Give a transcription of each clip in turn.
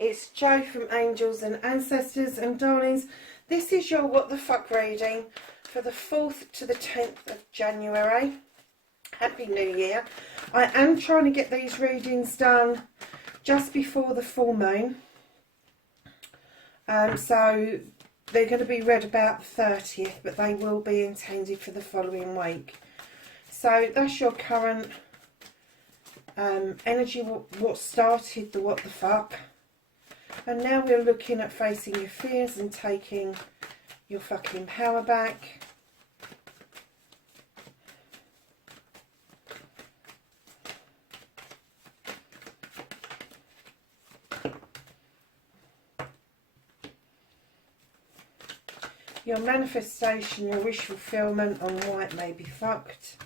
It's Jo from Angels and Ancestors, and darlings, this is your What the Fuck reading for the 4th to the 10th of January. Happy New Year. I am trying to get these readings done just before the full moon, so they're going to be read about the 30th, but they will be intended for the following week. So that's your current energy, what started the what the fuck, and now we're looking at facing your fears and taking your fucking power back. Your manifestation, your wish fulfillment on why it may be fucked.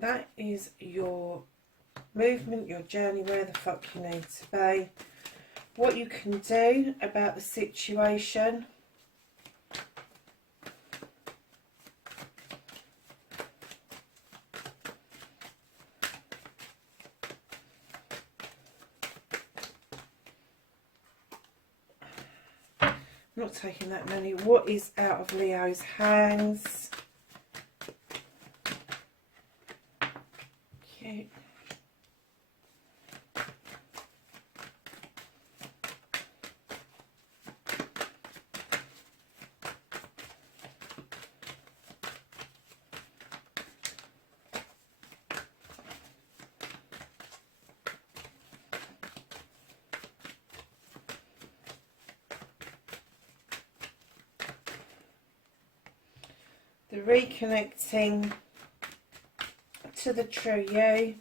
That is your movement, your journey, where the fuck you need to be, what you can do about the situation. I'm not taking that many. What is out of Leo's hands? Cute. The reconnecting to the true you.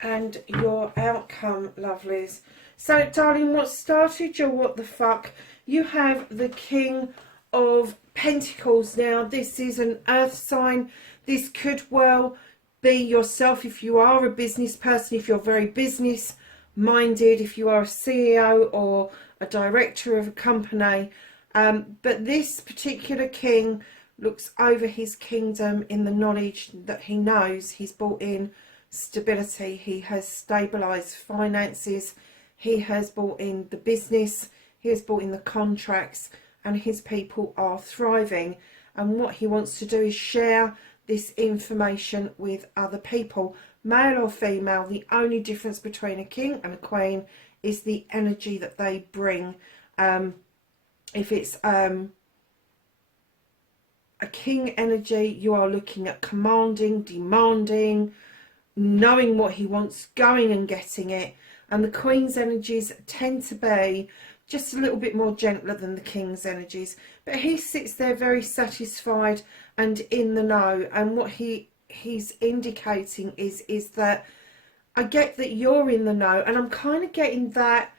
And your outcome, lovelies. So, darling, what started your what the fuck? You have the King of Pentacles now. This is an earth sign. This could well be yourself if you are a business person, if you're very business minded, if you are a CEO or a director of a company. But this particular king looks over his kingdom in the knowledge that he knows he's brought in stability. He has stabilised finances. He has brought in the business. He has brought in the contracts, and his people are thriving. And what he wants to do is share this information with other people, male or female. The only difference between a king and a queen is the energy that they bring. If it's a king energy, you are looking at commanding, demanding, knowing what he wants, going and getting it. And the queen's energies tend to be just a little bit more gentler than the king's energies. But he sits there very satisfied and in the know. And what he's indicating is that I get that you're in the know, and I'm kind of getting that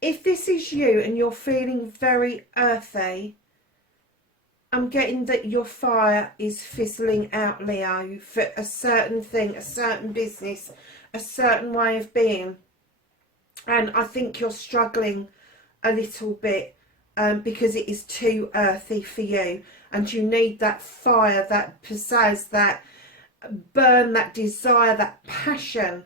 if this is you and you're feeling very earthy, I'm getting that your fire is fizzling out, Leo, for a certain thing, a certain business, a certain way of being. And I think you're struggling a little bit because it is too earthy for you. And you need that fire, that pizzazz, that burn, that desire, that passion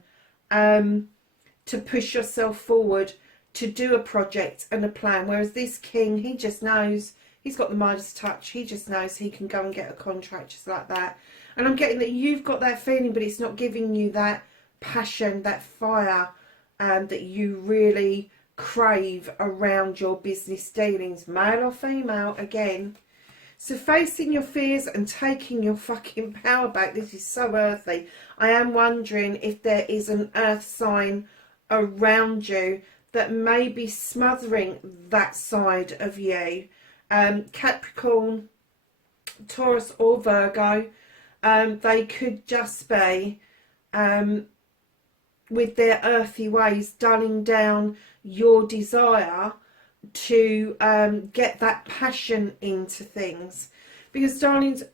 to push yourself forward, to do a project and a plan. Whereas this king, he just knows, he's got the Midas touch. He just knows he can go and get a contract just like that. And I'm getting that you've got that feeling, but it's not giving you that passion, that fire that you really crave around your business dealings, male or female, again. So facing your fears and taking your fucking power back. This is so earthy. I am wondering if there is an earth sign around you that may be smothering that side of you. Capricorn, Taurus or Virgo. They could just be with their earthy ways dulling down your desire to get that passion into things. Because, darlings,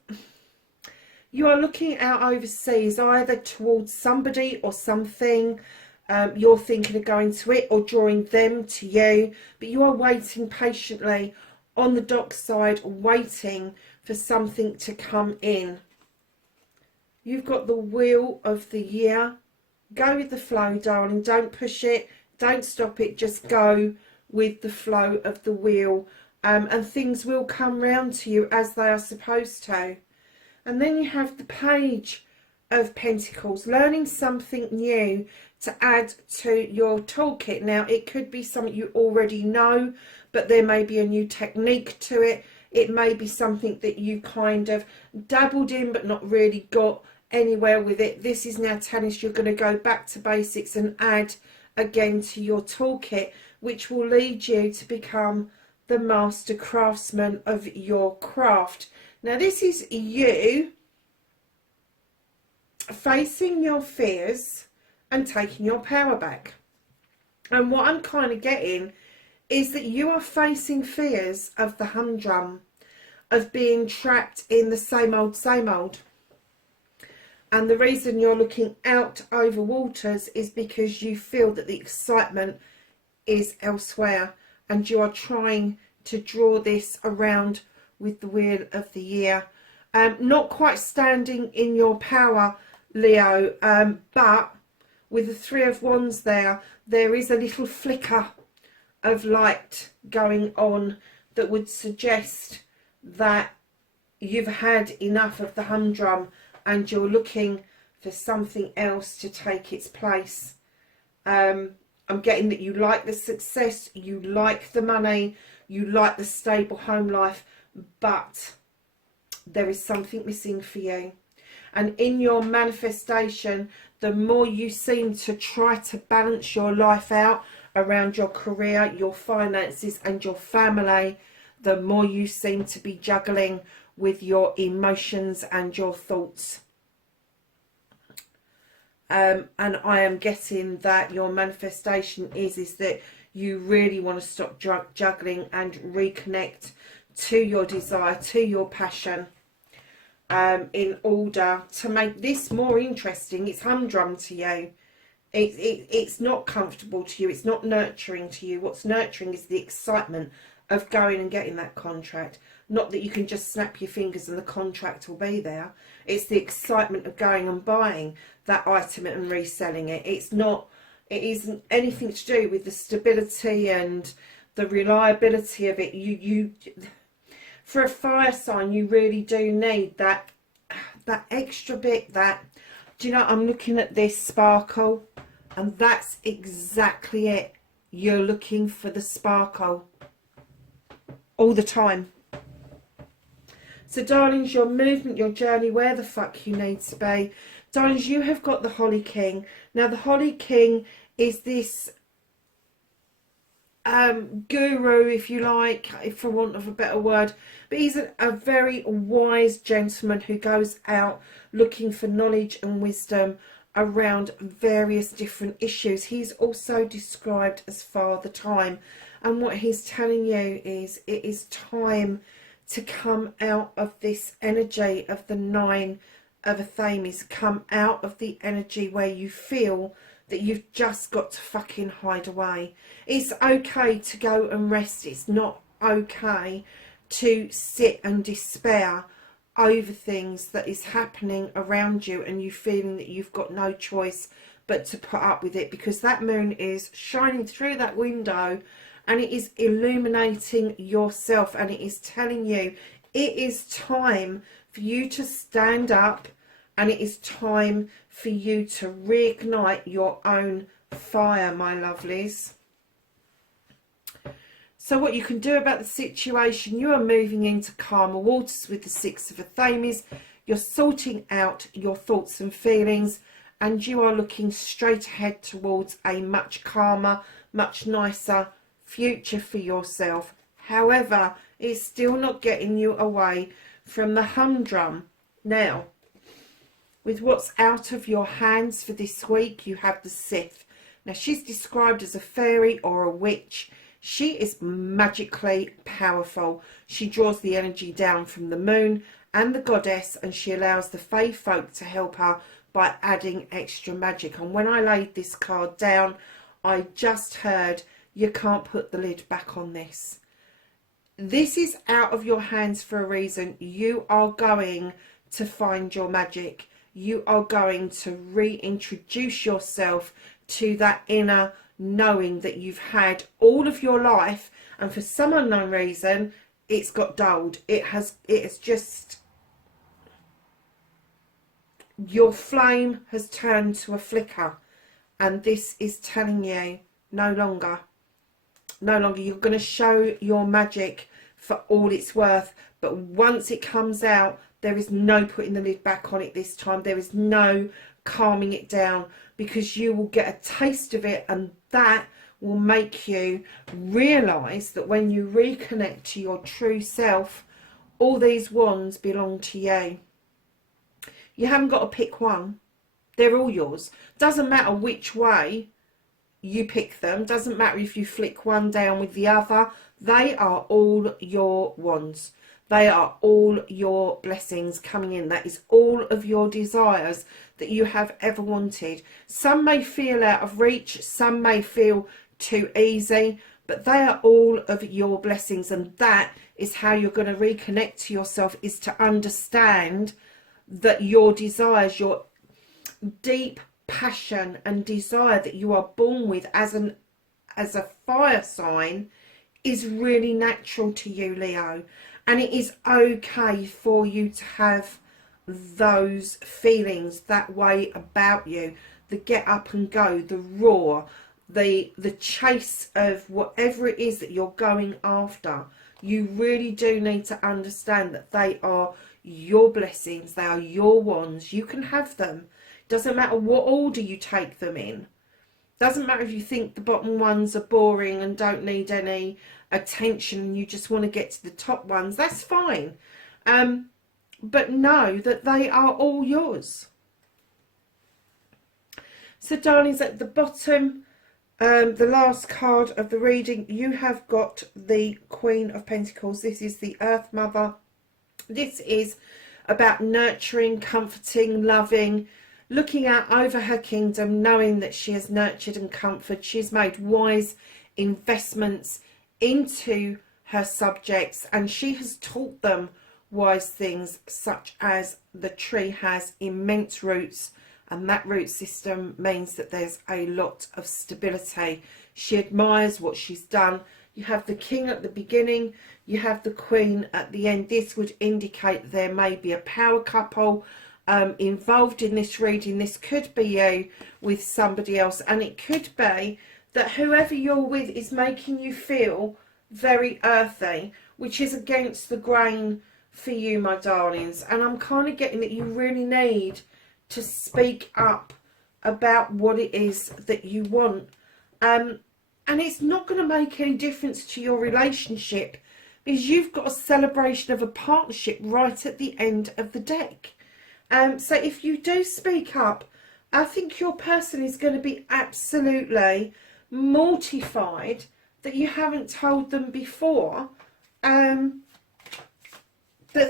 you are looking out overseas, either towards somebody or something. You're thinking of going to it or drawing them to you, but you are waiting patiently on the dockside, waiting for something to come in. You've got the wheel of the year. Go with the flow, darling. Don't push it. Don't stop it. Just go with the flow of the wheel. And things will come round to you as they are supposed to. And then you have the Page of Pentacles. Learning something new to add to your toolkit. Now, it could be something you already know, but there may be a new technique to it. It may be something that you kind of dabbled in but not really got anywhere with it. This is now telling us you're going to go back to basics and add again to your toolkit, which will lead you to become the master craftsman of your craft. Now, this is you facing your fears and taking your power back. And what I'm kind of getting is that you are facing fears of the humdrum, of being trapped in the same old, same old. And the reason you're looking out over waters is because you feel that the excitement is elsewhere, and you are trying to draw this around with the wheel of the year. Not quite standing in your power, Leo, but with the Three of Wands there is a little flicker of light going on that would suggest that you've had enough of the humdrum and you're looking for something else to take its place. I'm getting that you like the success, you like the money, you like the stable home life, but there is something missing for you. And in your manifestation, the more you seem to try to balance your life out around your career, your finances and your family, the more you seem to be juggling with your emotions and your thoughts. And I am getting that your manifestation is that you really want to stop juggling and reconnect to your desire, to your passion, in order to make this more interesting. It's humdrum to you. It's not comfortable to you. It's not nurturing to you. What's nurturing is the excitement of going and getting that contract. Not that you can just snap your fingers and the contract will be there. It's the excitement of going and buying that item and reselling it. It isn't anything to do with the stability and the reliability of it. You for a fire sign, you really do need that extra bit. Do you know, I'm looking at this sparkle, and that's exactly it. You're looking for the sparkle all the time. So, darlings, your movement, your journey, where the fuck you need to be. Darlings, you have got the Holly King. Now, the Holly King is this guru, if you like, for want of a better word. But he's a very wise gentleman who goes out looking for knowledge and wisdom around various different issues. He's also described as Father Time. And what he's telling you is it is time to come out of this energy of the Nine of Athames. Come out of the energy where you feel that you've just got to fucking hide away. It's okay to go and rest. It's not okay to sit and despair over things that is happening around you and you feeling that you've got no choice but to put up with it, because that moon is shining through that window and it is illuminating yourself, and it is telling you it is time for you to stand up, and it is time for you to reignite your own fire, my lovelies. So what you can do about the situation, you are moving into calmer waters with the Six of Athames. You're sorting out your thoughts and feelings, and you are looking straight ahead towards a much calmer, much nicer future for yourself. However, it's still not getting you away from the humdrum. Now, with what's out of your hands for this week, you have the Sith. Now, she's described as a fairy or a witch. She is magically powerful. She draws the energy down from the moon and the goddess, and she allows the fae folk to help her by adding extra magic. And when I laid this card down, I just heard, you can't put the lid back on this. This is out of your hands for a reason. You are going to find your magic. You are going to reintroduce yourself to that inner knowing that you've had all of your life, and for some unknown reason it's got dulled. It has just, your flame has turned to a flicker, and this is telling you no longer you're going to show your magic for all it's worth. But once it comes out, there is no putting the lid back on it this time. There is no calming it down, because you will get a taste of it, and that will make you realise that when you reconnect to your true self, all these wands belong to you. You haven't got to pick one. They're all yours. Doesn't matter which way you pick them. Doesn't matter if you flick one down with the other. They are all your wands. They are all your blessings coming in. That is all of your desires that you have ever wanted. Some may feel out of reach. Some may feel too easy. But they are all of your blessings. And that is how you're going to reconnect to yourself, is to understand that your desires, your deep passion and desire that you are born with as a fire sign, is really natural to you, Leo. And it is okay for you to have those feelings that way about you. The get up and go, the roar, the chase of whatever it is that you're going after. You really do need to understand that they are your blessings. They are your wands. You can have them. Doesn't matter what order you take them in. Doesn't matter if you think the bottom ones are boring and don't need any attention and you just want to get to the top ones. That's fine. But know that they are all yours. So, darlings, at the bottom, the last card of the reading, you have got the Queen of Pentacles. This is the Earth Mother. This is about nurturing, comforting, loving, looking out over her kingdom, knowing that she has nurtured and comforted. She's made wise investments into her subjects, and she has taught them wise things, such as the tree has immense roots, and that root system means that there's a lot of stability. She admires what she's done. You have the king at the beginning, you have the queen at the end. This would indicate there may be a power couple involved in this reading. This could be you with somebody else, and it could be that whoever you're with is making you feel very earthy, which is against the grain for you, my darlings. And I'm kind of getting that you really need to speak up about what it is that you want. And it's not going to make any difference to your relationship, because you've got a celebration of a partnership right at the end of the deck. So if you do speak up, I think your person is going to be absolutely mortified that you haven't told them before that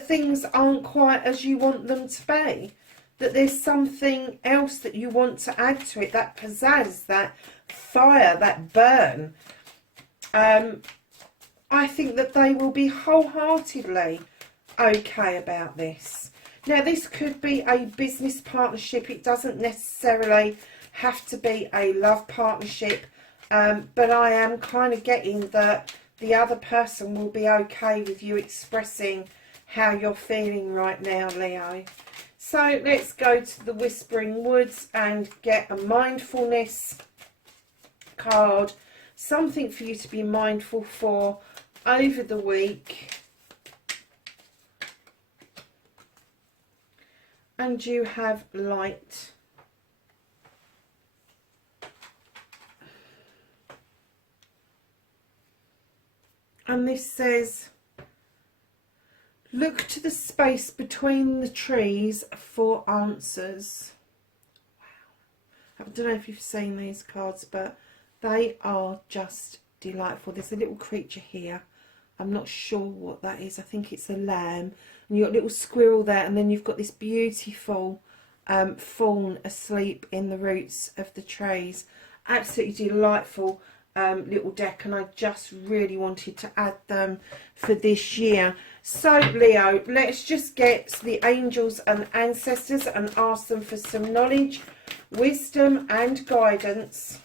things aren't quite as you want them to be, that there's something else that you want to add to it, that pizzazz, that fire, that burn. I think that they will be wholeheartedly okay about this. Now, this could be a business partnership. It doesn't necessarily have to be a love partnership. But I am kind of getting that the other person will be okay with you expressing how you're feeling right now, Leo. So let's go to the Whispering Woods and get a mindfulness card something for you to be mindful for over the week. And you have light. And this says, look to the space between the trees for answers. Wow. I don't know if you've seen these cards, but they are just delightful. There's a little creature here. I'm not sure what that is. I think it's a lamb. And you've got a little squirrel there. And then you've got this beautiful fawn asleep in the roots of the trees. Absolutely delightful little deck. And I just really wanted to add them for this year. So, Leo, let's just get the angels and ancestors and ask them for some knowledge, wisdom and guidance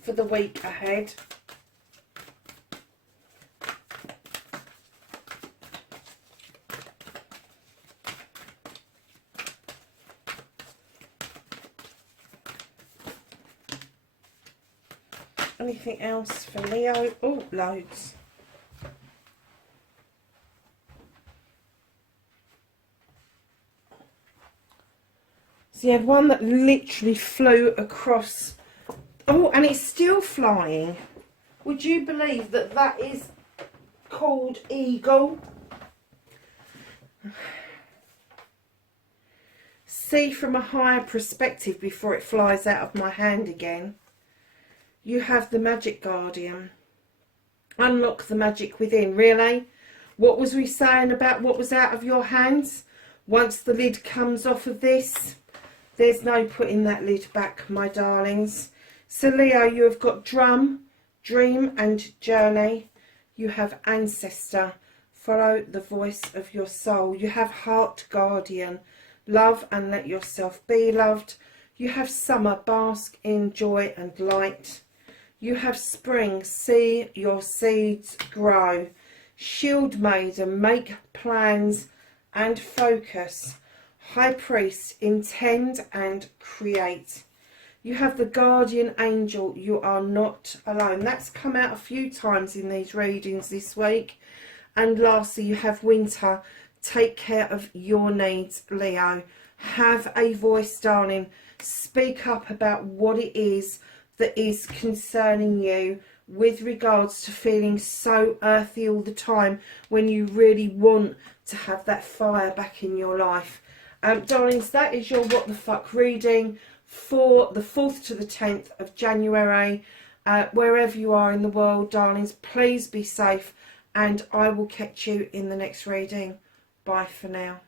for the week ahead. Anything else for Leo? Oh, loads. So you had one that literally flew across. Oh, and it's still flying. Would you believe that that is called eagle? See from a higher perspective before it flies out of my hand again. You have the magic guardian. Unlock the magic within. Really? What was we saying about what was out of your hands? Once the lid comes off of this, there's no putting that lid back, my darlings. So Leo, you have got drum, dream and journey. You have ancestor, follow the voice of your soul. You have heart guardian, love and let yourself be loved. You have summer, bask in joy and light. You have spring, see your seeds grow. Shield maiden, make plans and focus. High priest, intend and create. You have the guardian angel, you are not alone. That's come out a few times in these readings this week. And lastly, you have winter, take care of your needs, Leo. Have a voice, darling. Speak up about what it is that is concerning you with regards to feeling so earthy all the time when you really want to have that fire back in your life. Darlings, that is your What the Fuck reading for the 4th to the 10th of January. Wherever you are in the world, darlings, please be safe, and I will catch you in the next reading. Bye for now.